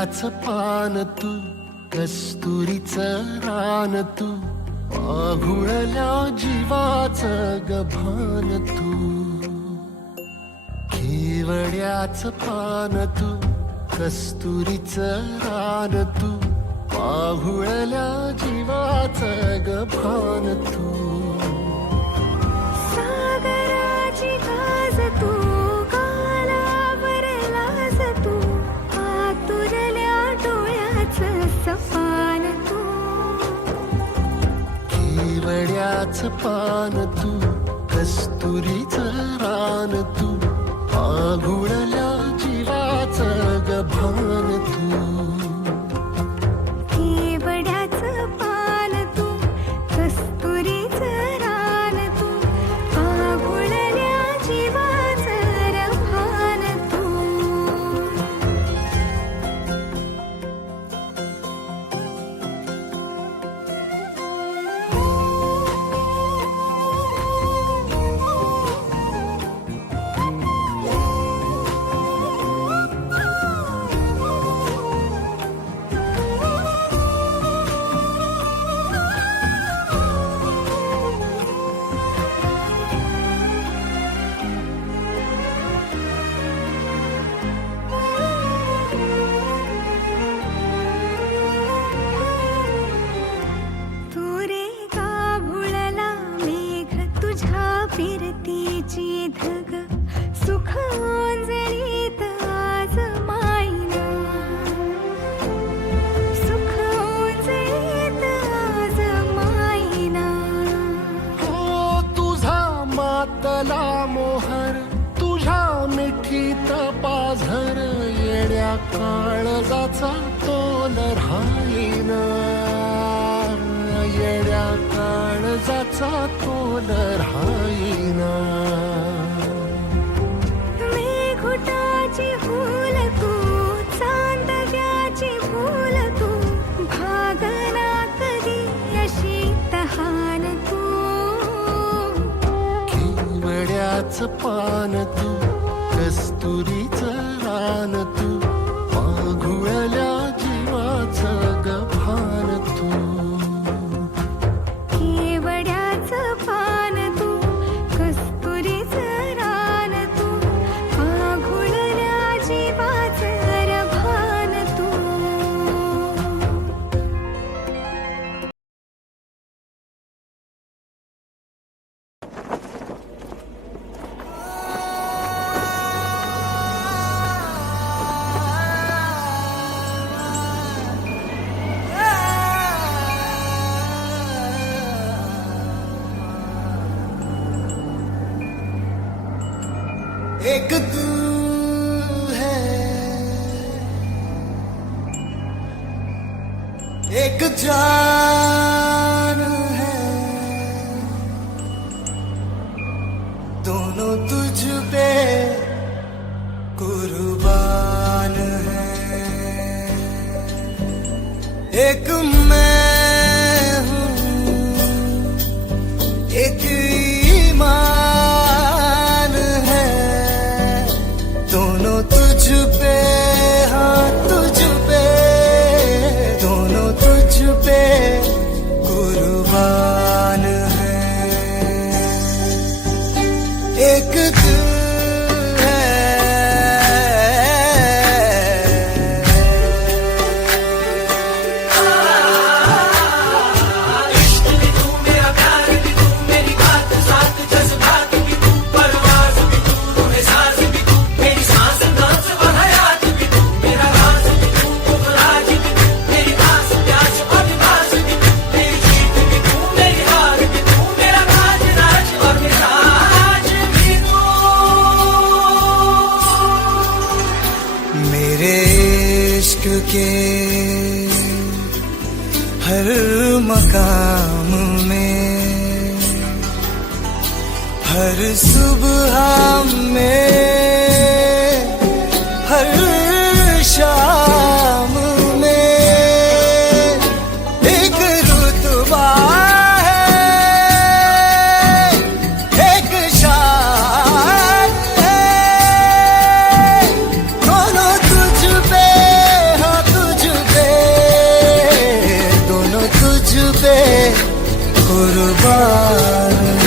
केवड्याच पान तू, कस्तुरीचं रान तू, आघुळल्या जीवाचं गभान तू. केवड्याच पान तू, कस्तुरीचं रान तू, आघुळल्या जीवाचं गभान तू. सागराची गाज तू, गालावरलाज तू, आतुरल्या डोळ्याचं सपान तू. केवड्याच पान तू, कस्तुरीचं रान तू, आघुळल्या जीवाचं गभान तू. केवड्याचं पान तू, कस्तुरीचं रान तू, आघुळल्या जीवाचं रभान तू. फिरतीची धग सुख ओंजळीत आज मायना, सुख ओंजळीत आज मायना. हो तुझा मातला मोहर, तुझ्या मिठीत पाझर, येड्या काळजाचा तोल राहीना, येड्या काळजाचा तोल राहीना. मेघुटाची फूल तू, चांदव्याची फूल तू, भागना कधी अशी तहान तू. केवड्याच पान तू, कस्तुरीचं रान तू, आघुळल्या जीवाचं गभान तू. केवड्याचं पान तू, कस्तुरीचं रान तू, आघुळल्या जीवाचं रभान तू. एक तू है, एक जान है, दोनों तुझ पे कुर्बान है. एक मैं हूँ, एक ईमान है, दोनों तुझ पे, हाँ तुझ पे, दोनों तुझ पे कुर्बान है. एक दिल है, के हर मकाम में, हर सुबह में, हर शाम में एक रुतबा है, एक शान है, दोनों तुझ पे, हाँ कुर्बान